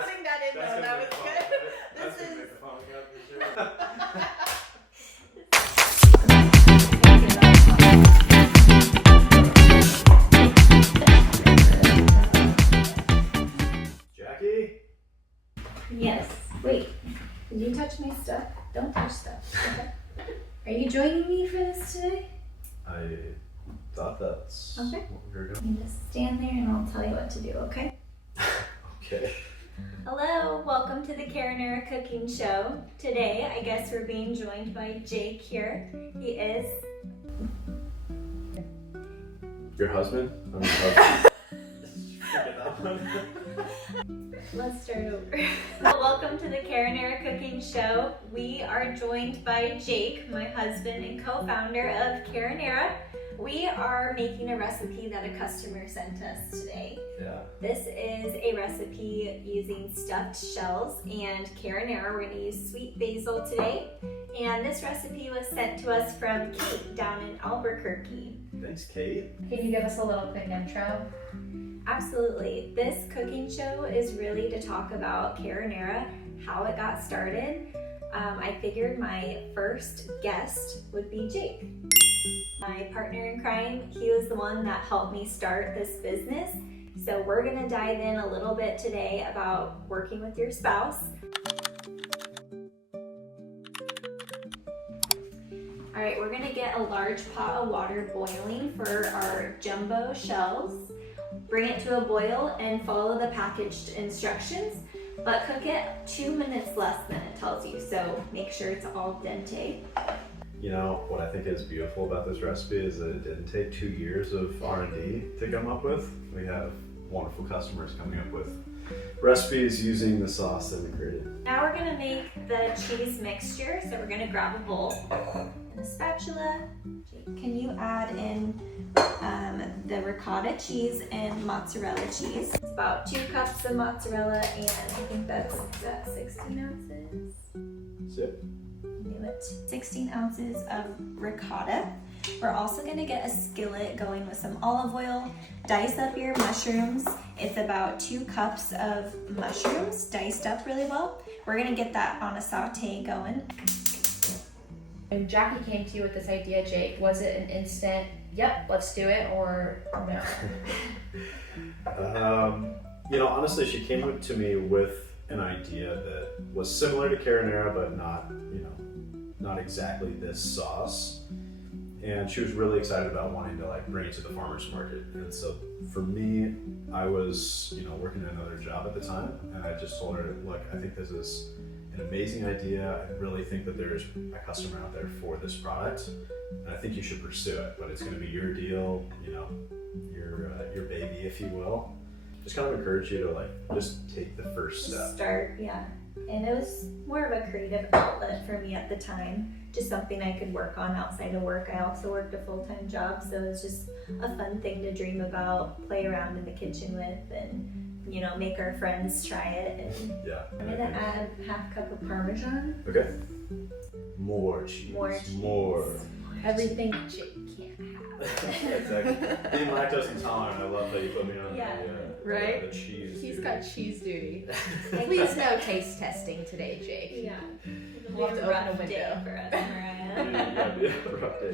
putting that in though. That was good. This is. Jackie? Yes. Wait. Did you touch my stuff? Don't touch stuff. Okay. Are you joining me for this today? I thought that's Okay. what we were doing. You just stand there and I'll tell you what to do, okay? Okay. Hello, welcome to the CARINARA cooking show. Today, I guess we're being joined by Jake here. He is... Your husband? I'm your husband. Forget that one. Let's start over. Welcome to the CARINARA cooking show. We are joined by Jake, my husband and co-founder of CARINARA. We are making a recipe that a customer sent us today. Yeah. This is a recipe using stuffed shells and CARINARA. We're going to use sweet basil today. And this recipe was sent to us from Kate down in Albuquerque. Thanks, Kate. Can you give us a little quick intro? Absolutely. This cooking show is really to talk about CARINARA, how it got started. I figured my first guest would be Jake. My partner in crime, he was the one that helped me start this business. So we're gonna dive in a little bit today about working with your spouse. All right, we're gonna get a large pot of water boiling for our jumbo shells. Bring it to a boil and follow the packaged instructions, but cook it 2 minutes less than it tells you. So make sure it's al dente. You know, what I think is beautiful about this recipe is that it didn't take 2 years of R&D to come up with. We have wonderful customers coming up with recipes using the sauce that we created. Now we're gonna make the cheese mixture. So we're gonna grab a bowl and a spatula. Can you add in the ricotta cheese and mozzarella cheese? It's about 2 cups of mozzarella and I think that's 16 ounces. Sip. Do it. 16 ounces of ricotta. We're also gonna get a skillet going with some olive oil. Dice up your mushrooms. It's about 2 cups of mushrooms diced up really well. We're gonna get that on a saute going. When Jackie came to you with this idea, Jake, was it an instant, yep, let's do it, or no? You know, honestly, she came to me with an idea that was similar to CARINARA, but not, you know, not exactly this sauce. And she was really excited about wanting to like bring it to the farmer's market. And so for me, I was, you know, working another job at the time, and I just told her, look, I think this is an amazing idea. I really think that there's a customer out there for this product, and I think you should pursue it. But it's going to be your deal, you know, your baby, if you will. Just kind of encourage you to like just take the first step. Start, yeah. And it was more of a creative outlet for me at the time, just something I could work on outside of work. I also worked a full-time job, so it was just a fun thing to dream about, play around in the kitchen with, and you know, make our friends try it. And Yeah. I'm gonna add half cup of Parmesan. Okay. More cheese. More. Everything Jake can't have. Exactly. Being lactose intolerant, I love that you put me on Right? the cheese. He's dude. got cheese duty. Please no taste testing today, Jake. Yeah. We'll have to open a window. Day for us, Mariah. Yeah, rough day.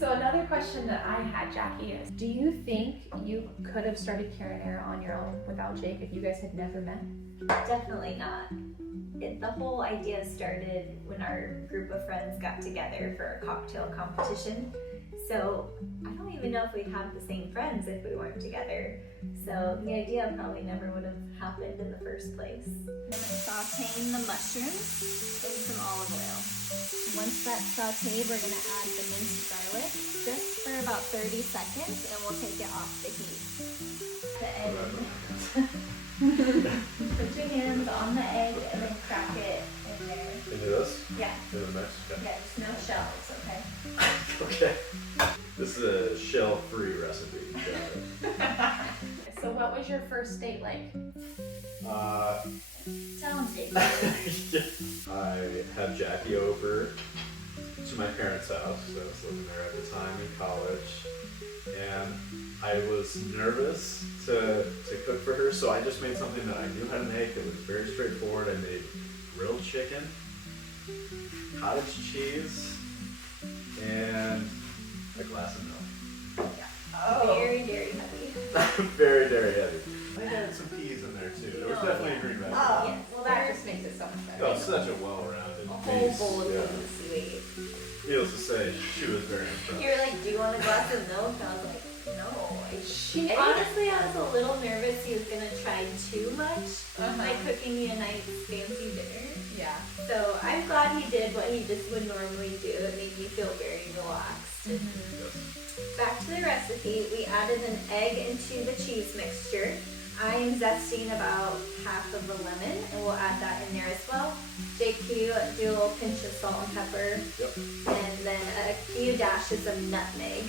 So another question that I had, Jackie, is do you think you could have started CARINARA on your own without Jake if you guys had never met? Definitely not. The whole idea started when our group of friends got together for a cocktail competition. So I don't even know if we'd have the same friends if we weren't together. So the idea probably never would have happened in the first place. I'm sauteing the mushrooms in some olive oil. Once that's sauteed, we're gonna add the minced garlic just for about 30 seconds and we'll take it off the heat. The egg. Put your hands on the egg and then crack it in there. Into this? Yeah. In the mix? Okay. Yeah, just no shells, okay? Okay. This is a shell-free recipe. So what was your first date like? Sounds good. I had Jackie over to my parents' house. So I was living there at the time in college. and I was nervous to cook for her, so I just made something that I knew how to make. It was very straightforward. I made grilled chicken, cottage cheese, and a glass of milk. Very, very heavy. Very, very heavy. I had some peas in there too. There was definitely a green vegetable. Oh, Yes. well that just makes it so much better. Oh, such a well-rounded A whole piece. bowl of Yeah. beans you ate. Needless to say, she was very impressed. You were like, do you want a glass of milk? And I was like, no. She Honestly, I was a little nervous he was gonna try too much by Uh-huh. cooking me a nice fancy dinner. Yeah. So I'm glad he did what he just would normally do. It made me feel very relaxed. Back to the recipe, we added an egg into the cheese mixture. I am zesting about half of a lemon, and we'll add that in there as well. Jake, you do a little pinch of salt and pepper, Yep. and then a few dashes of nutmeg.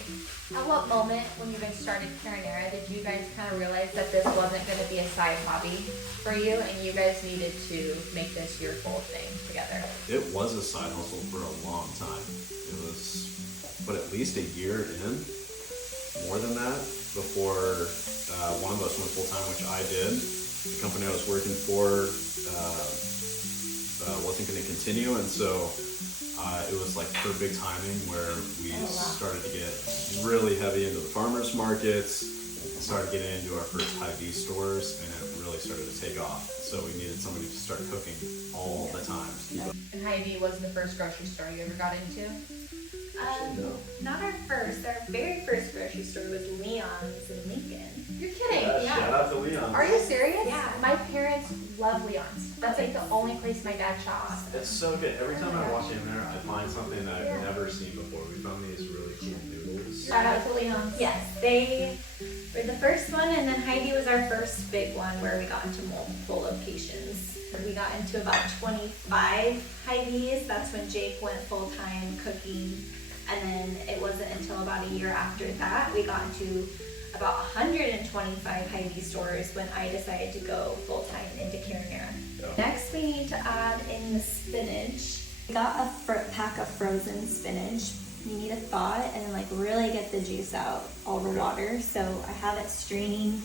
At what moment when you guys started CARINARA did you guys kind of realize that this wasn't going to be a side hobby for you and you guys needed to make this your full thing together? It was a side hustle for a long time. It was, but at least a year in, more than that, before one of us went full time, which I did. The company I was working for wasn't going to continue, and so it was like perfect timing where we started to get really heavy into the farmers markets, started getting into our first Hy-Vee stores, and it really started to take off. So we needed somebody to start cooking all the time to keep up. And Hy-Vee was the first grocery store you ever got into? No. Not our first. Our very first grocery store was Leon's in Lincoln. You're kidding? Shout out to Leon. Are you serious? Yeah. My parents love Leon's. That's like the only place my dad shops. It's so good. Every time I walk in there, I find something that I've never seen before. We found these really cool noodles. Shout out to Leon's. Yes, they were the first one, and then Heidi was our first big one where we got into multiple locations. We got into about 25 Heidi's. That's when Jake went full-time cooking. And then it wasn't until about a year after that we got into about 125 Hy-Vee stores when I decided to go full-time into CARINARA. Yeah. Next we need to add in the spinach. We got a pack of frozen spinach. You need to thaw it and then like really get the juice out, all the water. So I have it straining.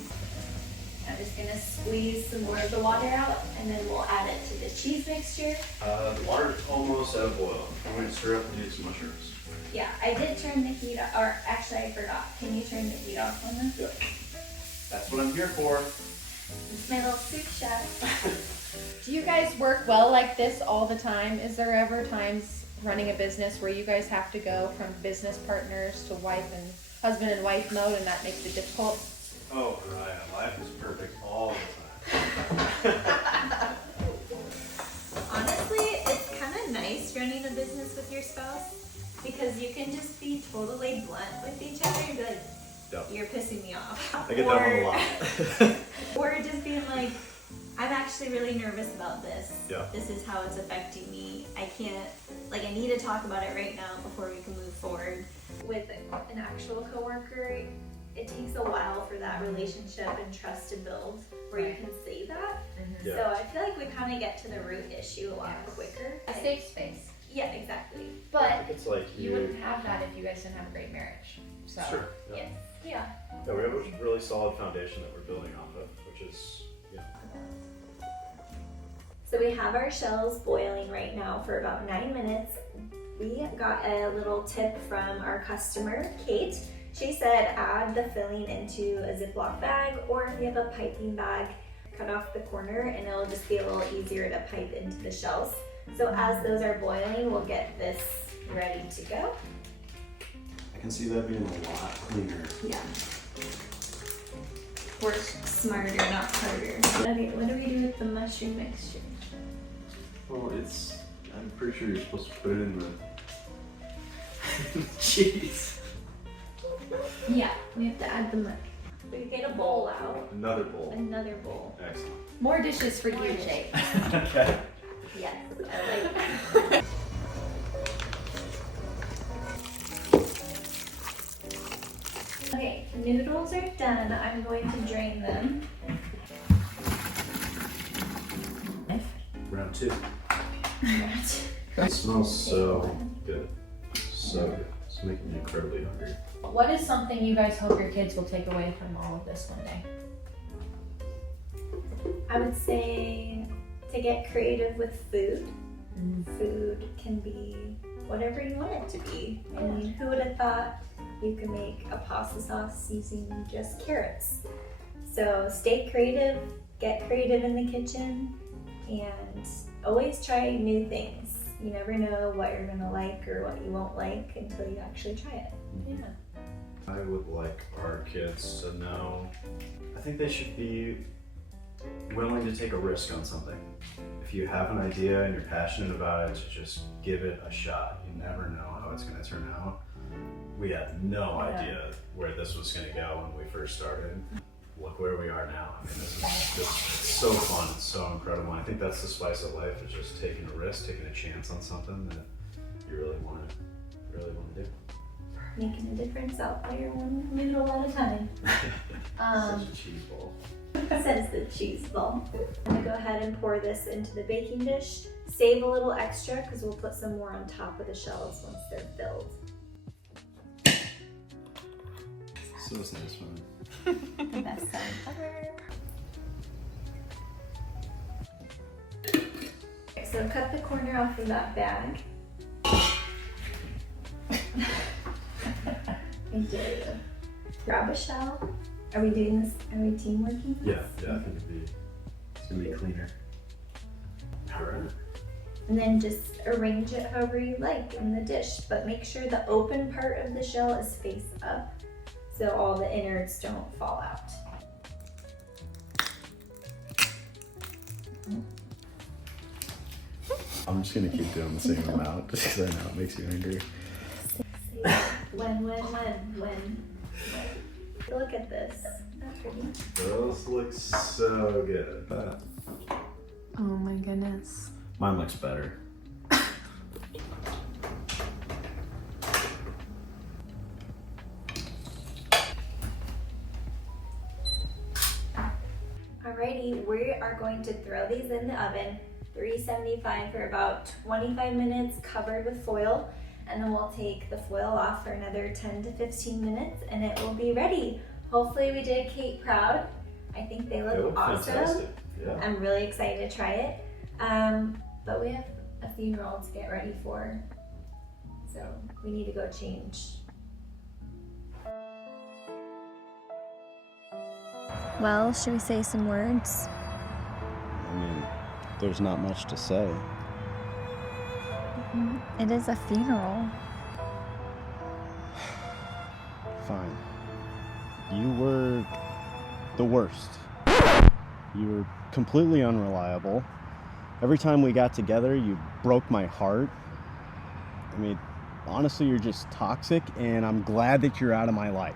I'm just gonna squeeze some more of the water out and then we'll add it to the cheese mixture. The water's almost at a boil. I'm going to stir up and do some mushrooms. Yeah, I did turn the heat off, or actually I forgot. Can you turn the heat off on this? Yep. That's what I'm here for. It's my little sous chef. Do you guys work well like this all the time? Is there ever times running a business where you guys have to go from business partners to husband and wife mode and that makes it difficult? Oh, Mariah, life is perfect all the time. Honestly, it's kind of nice running a business with your spouse because you can just be totally blunt with each other and be like, Yep. you're pissing me off. I get that one a lot. Or just being like, I'm actually really nervous about this. Yeah. This is how it's affecting me. I can't, like, I need to talk about it right now before we can move forward. With an actual coworker, it takes a while for that relationship and trust to build where you can say that. Yeah. So I feel like we kind of get to the root issue a lot quicker. A safe space. Yeah, exactly. I But think it's like you wouldn't have that if you guys didn't have a great marriage. So Sure. Yeah. Yes. Yeah. Yeah, we have a really solid foundation that we're building off of, which is, you know. So we have our shells boiling right now for about 9 minutes. We got a little tip from our customer, Kate. She said add the filling into a Ziploc bag, or if you have a piping bag, cut off the corner and it'll just be a little easier to pipe into the shells. So as those are boiling, we'll get this ready to go. I can see that being a lot cleaner. Yeah. Work smarter, not harder. Okay, what do we do with the mushroom mixture? Well, I'm pretty sure you're supposed to put it in the cheese. Yeah, we have to add the mushroom. We get a bowl out. Another bowl. Another bowl. Excellent. more dishes for you, Jake. Okay. Yes, I like that. Okay, noodles are done. I'm going to drain them. Round two. It smells so good. So good. It's making me incredibly hungry. What is something you guys hope your kids will take away from all of this one day? I would say to get creative with food. Food can be whatever you want it to be. I mean, who would have thought you could make a pasta sauce using just carrots? So stay creative, get creative in the kitchen, and always try new things. You never know what you're gonna like or what you won't like until you actually try it. Yeah. I would like our kids to know, I think they should be willing to take a risk on something. If you have an idea and you're passionate about it, to just give it a shot. You never know how it's going to turn out. We had no idea where this was going to go when we first started. Look where we are now. I mean, this is just it's so fun. It's so incredible. I think that's the spice of life, is just taking a risk, taking a chance on something that you really want to do. Making a difference out there one minute at a time. Such a cheese ball. Says the cheese ball. I'm gonna go ahead and pour this into the baking dish. Save a little extra because we'll put some more on top of the shells once they're filled. So satisfying. The best sound ever. Okay, so cut the corner off of that bag. I dare you. Grab a shell. Are we doing this? Are we team working? Yeah, I think it's gonna be cleaner. Alright. And then just arrange it however you like in the dish, but make sure the open part of the shell is face up so all the innards don't fall out. I'm just gonna keep doing the same amount just because I know it makes you angry. When. Look at this. That's pretty. Those look so good. Oh my goodness. Mine looks better. Alrighty, we are going to throw these in the oven, 375 for about 25 minutes, covered with foil. And then we'll take the foil off for another 10 to 15 minutes and it will be ready. Hopefully we did Kate proud. I think they look awesome. Fantastic. Yeah. I'm really excited to try it. But we have a funeral to get ready for. So we need to go change. Well, should we say some words? I mean, there's not much to say. It is a funeral. Fine. You were the worst. You were completely unreliable. Every time we got together, you broke my heart. I mean, honestly, you're just toxic, and I'm glad that you're out of my life.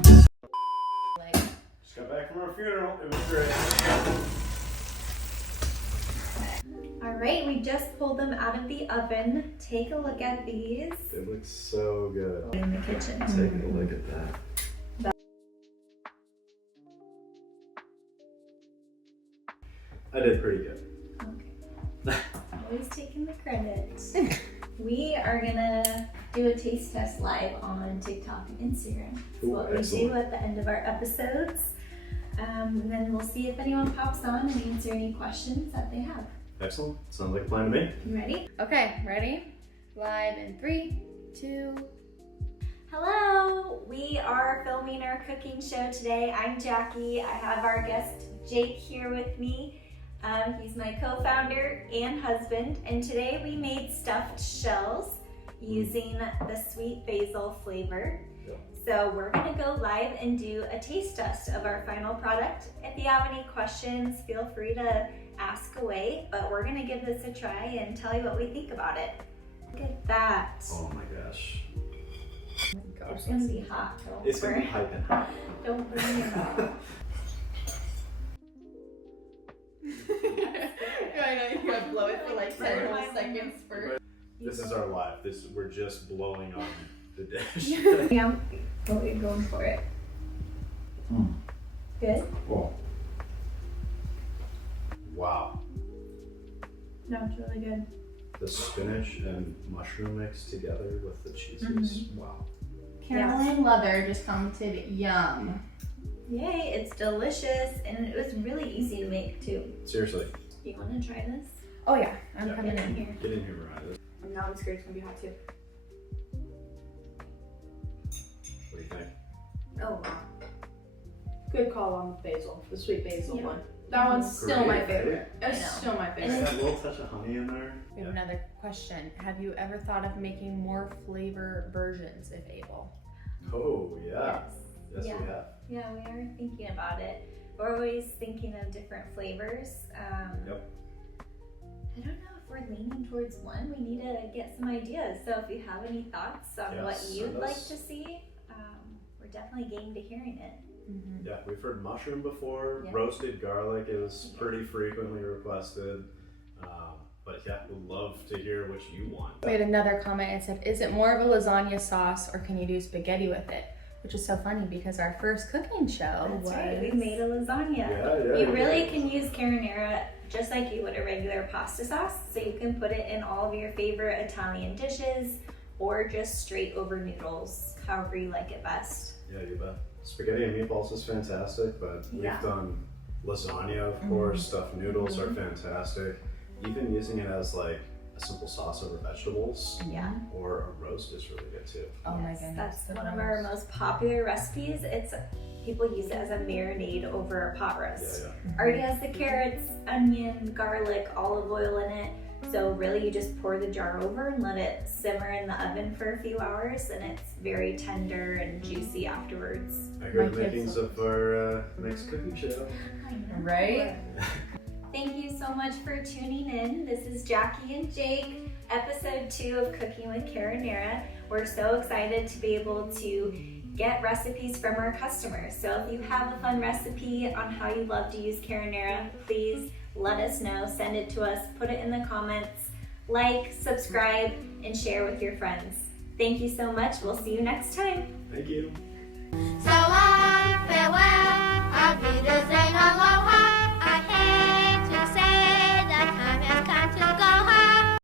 Just got back from our funeral. It was great. Alright, we just pulled them out of the oven. Take a look at these. They look so good. In the kitchen. Take a look at that. I did pretty good. Okay. Always taking the credit. We are gonna do a taste test live on TikTok and Instagram. That's what we do at the end of our episodes. And then we'll see if anyone pops on and answer any questions that they have. Excellent. Sounds like a plan to me. You ready? Okay, ready? Live in 3, 2. Hello! We are filming our cooking show today. I'm Jackie. I have our guest Jake here with me. He's my co-founder and husband, and today we made stuffed shells using the sweet basil flavor. Yep. So we're gonna go live and do a taste test of our final product. If you have any questions, feel free to ask away, but we're gonna give this a try and tell you what we think about it. Look at that. Oh my gosh. It's gonna be hot. It's gonna be piping hot. Don't burn your mouth. I know, you gotta blow it for like 10 whole seconds first. This is our life. We're just blowing on the dish. Yeah, we're going for it. Good? Oh. Wow. No, it's really good. The spinach and mushroom mix together with the cheeses. Wow. Caroline Leather just commented, yum. Yay, it's delicious and it was really easy to make too. Seriously. You want to try this? Oh yeah, I'm Yeah. coming Get in in. here. Get in here, Mariah. And now I'm scared it's gonna be hot too. What do you think? Oh wow. Good call on the basil, the sweet basil Yeah. one. That one's still my Great. favorite. I It's know. still my And favorite. That little touch of honey in there. We have another question. Have you ever thought of making more flavor versions if able? Oh, yeah. Yes, Yeah. we have. Yeah, we are thinking about it. We're always thinking of different flavors. Yep. I don't know if we're leaning towards one. We need to get some ideas. So if you have any thoughts on Yes, what you'd send like us. to see, we're definitely game to hearing it. Mm-hmm. Yeah, we've heard mushroom before. Yeah. Roasted garlic is Yeah. pretty frequently requested. But yeah, we'd love to hear what you want. We had another comment. It said, is it more of a lasagna sauce or can you do spaghetti with it? Which is so funny because our first cooking show That's was... right. We made a lasagna. Yeah, You really can use CARINARA just like you would a regular pasta sauce. So you can put it in all of your favorite Italian dishes or just straight over noodles, however you like it best. Yeah, you bet. Spaghetti and meatballs is fantastic, but Yeah. we've done lasagna, of course. Stuffed noodles are fantastic. Even using it as like a simple sauce over vegetables Yeah. or a roast is really good too. Oh my Yes, goodness. That's the one of roast. our most popular recipes. People use it as a marinade over a pot roast. Yeah, Already has the carrots, onion, garlic, olive oil in it. So really you just pour the jar over and let it simmer in the oven for a few hours and it's very tender and juicy afterwards. I heard My the kids makings love of our next cooking show. Right? Thank you so much for tuning in. This is Jackie and Jake, episode 2 of Cooking with CARINARA. We're so excited to be able to get recipes from our customers. So if you have a fun recipe on how you love to use CARINARA, please let us know. Send it to us, put it in the comments, like, subscribe, and share with your friends. Thank you so much. We'll see you next time. Thank you.